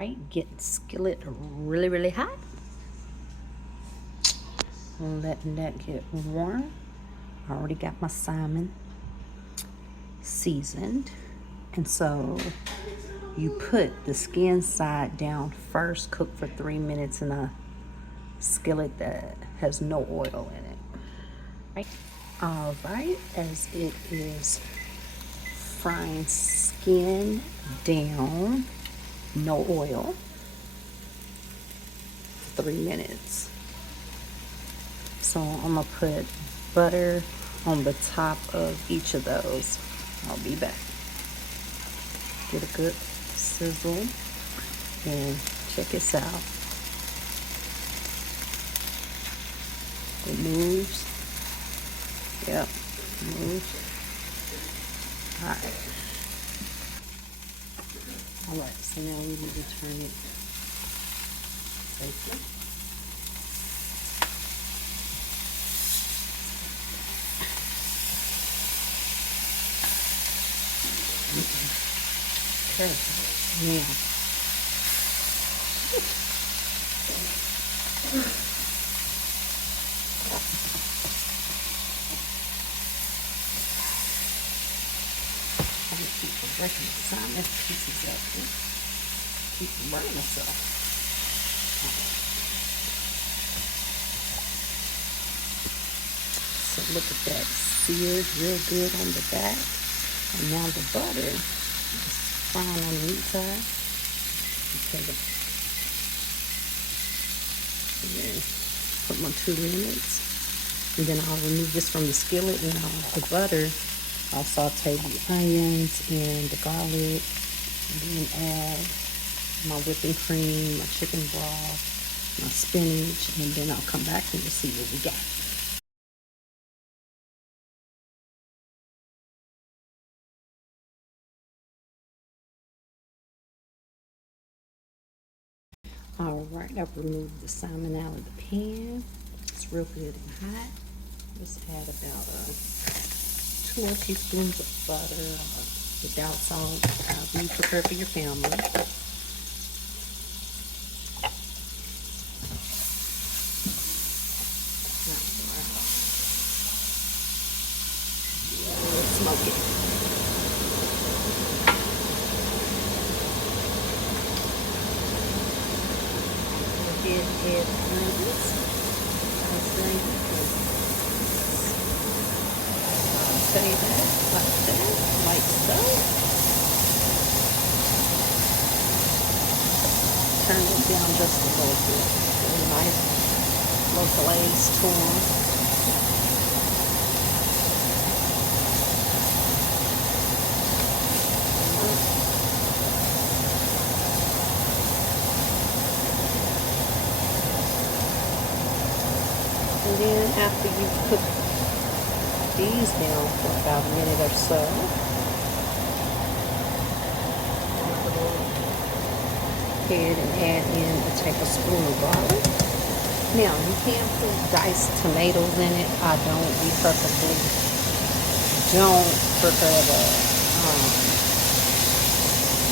Right, get the skillet really hot. Letting that get warm. I already got my salmon seasoned. And so you put the skin side down first, cook for 3 minutes in a skillet that has no oil in it. Right. All right, as it is frying skin down, no oil, 3 minutes. So I'm gonna put butter on the top of each of those. I'll be back. Get a good sizzle and check this out. It moves. Yep, moves. Alright. Alright, so now we need to turn it safely. Okay, now. I'm gonna keep breaking the salmon pieces up here. Keep burning myself. So look at that, seared real good on the back. And now the butter is frying on the inside. Okay, and then put my 2 minutes. And then I'll remove this from the skillet, and the butter, I'll saute the onions and the garlic, and then add my whipping cream, my chicken broth, my spinach, and then I'll come back and we'll see what we got. All right, I've removed the salmon out of the pan. It's real good and hot. Let's add about 2 teaspoons of butter without salt. You prepare for your family. Let's smoke it. Add onions. Saute that like so. Turn it down just a little bit. Really nice, low glaze to them. And then after you cook these down for about a minute or so, ahead and add in a tablespoon of garlic. Now you can put diced tomatoes in it. I don't. We perfectly don't prefer the.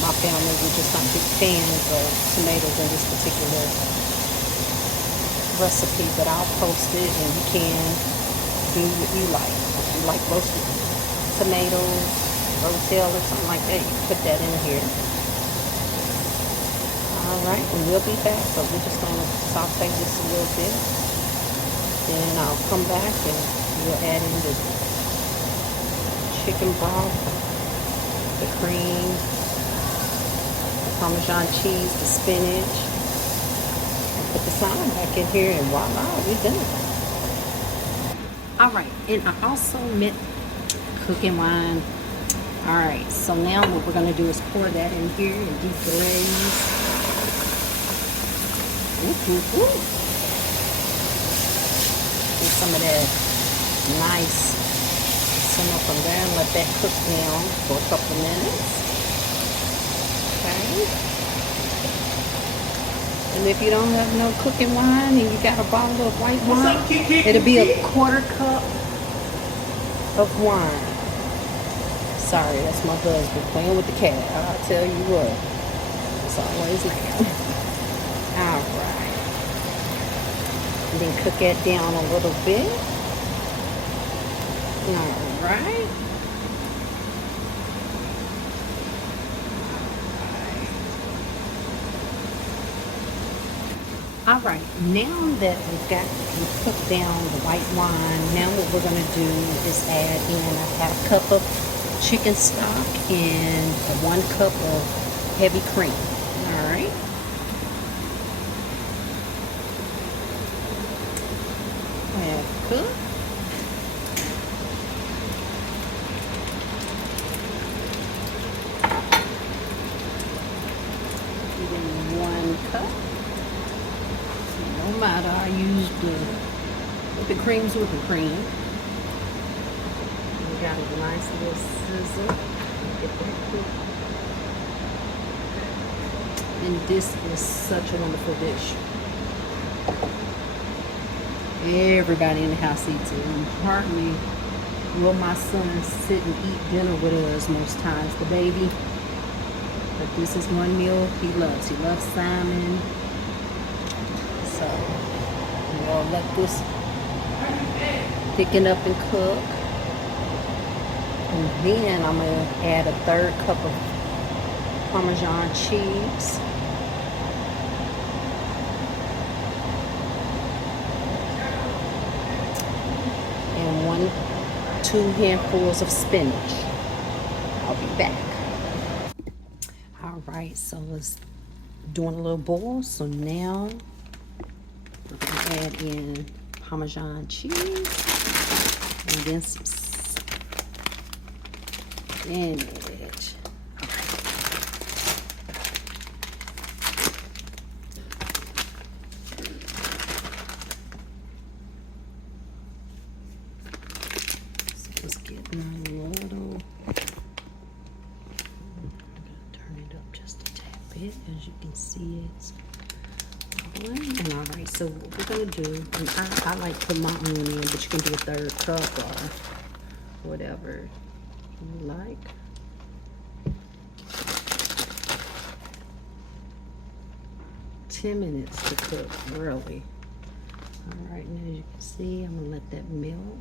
My family, we're just not big fans of tomatoes in this particular recipe, but I'll post it and you can do what you like. If you like roasted tomatoes, rotel or something like that, you can put that in here. Alright, and we'll be back, so we're just going to saute this a little bit. Then I'll come back and we'll add in the chicken broth, the cream, the Parmesan cheese, the spinach. Put the salmon back in here and voila, we're done. Alright, and I also meant cooking wine. Alright, so now what we're going to do is pour that in here and deglaze. Get some of that nice simmer from there and let that cook down for a couple of minutes. Okay. And if you don't have no cooking wine and you got a bottle of white wine, it'll be a 1/4 cup of wine. Sorry, that's my husband playing with the cat. I'll tell you what. It's It's always lamb. All right. And then cook it down a little bit. All right. All right, now that we've cooked down the white wine, now what we're gonna do is add in a half cup of chicken stock and 1 cup of heavy cream. All right. Half cook. And then 1 cup. No matter, I used whipping cream's whipping cream. We got a nice little sizzle. Get that cooked. And this is such a wonderful dish. Everybody in the house eats it. And hardly will my son sit and eat dinner with us most times, the baby. But this is one meal he loves. He loves salmon. So we'll let this thicken up and cook. And then I'm going to add a 1/3 cup of Parmesan cheese. And 2 handfuls of spinach. I'll be back. All right, so it's doing a little boil. So now we're going to add in Parmesan cheese and then some spinach. So it's getting a little, turn it up just a tad bit. As you can see, it's and all right, so what we're gonna do, and I like to put my own in, but you can do a 1/3 cup or whatever you like. $10 to cook, really. All right, and as you can see, I'm gonna let that melt.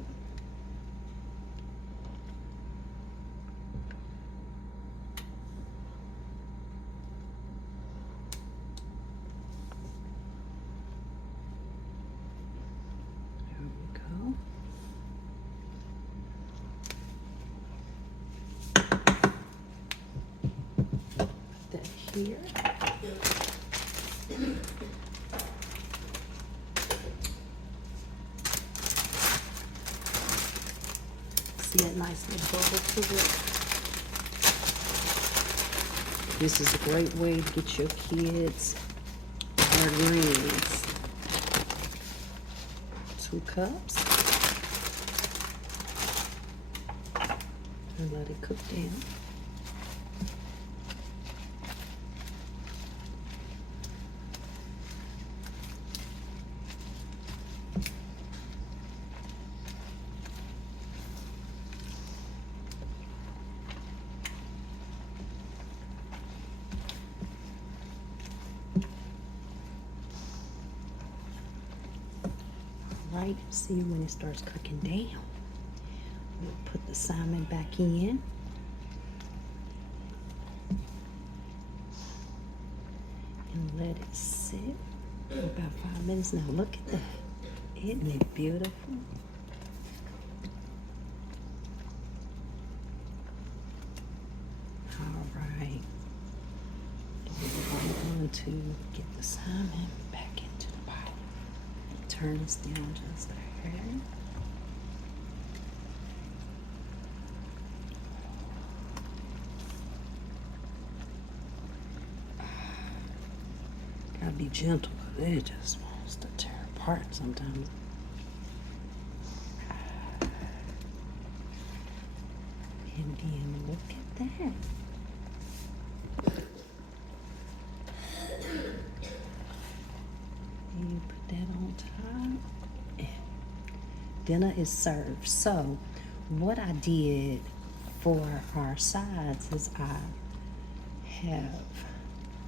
Here. See that nice little bubble to it? This is a great way to get your kids their greens. 2 cups. And let it cook down. Right, see when it starts cooking down, we'll put the salmon back in. And let it sit for about 5 minutes. Now look at that. Isn't it beautiful? All right. We're going to get the salmon back into the pot. Turn this down just a hair. Gotta be gentle because it just wants to tear apart sometimes. And then look at that. You put that on top. Dinner is served. So what I did for our sides is I have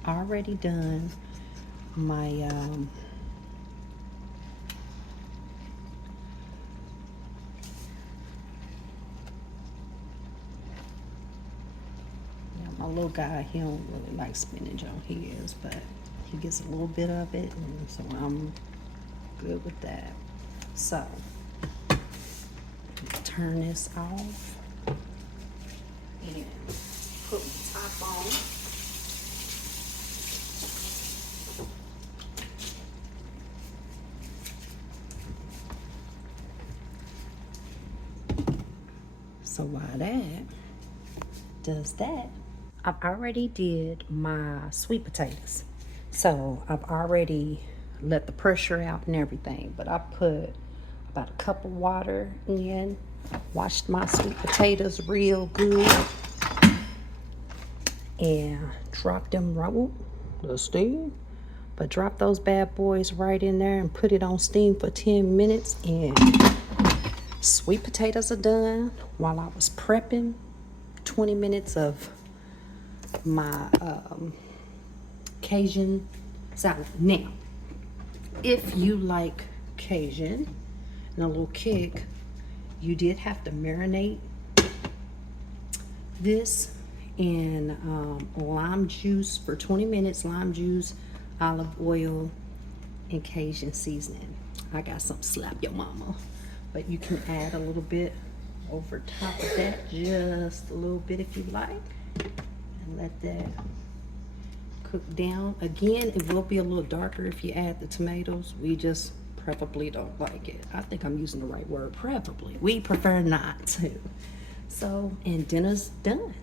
already done my my little guy, he don't really like spinach on his, but he gets a little bit of it, and so I'm good with that. So turn this off and put the top on. So while that does that, I've already did my sweet potatoes. So I've already let the pressure out and everything, but I put about a cup of water in, washed my sweet potatoes real good, and dropped them right, the steam, but drop those bad boys right in there and put it on steam for 10 minutes, and sweet potatoes are done. While I was prepping, 20 minutes of my Cajun salad. Now, if you like Cajun and a little kick, you did have to marinate this in lime juice for 20 minutes. Lime juice, olive oil, and Cajun seasoning. I got some slap your mama, but you can add a little bit over top of that, just a little bit if you like, and let that cook down. Again, it will be a little darker if you add the tomatoes. We just preferably don't like it. I think I'm using the right word, preferably. We prefer not to. So, and dinner's done.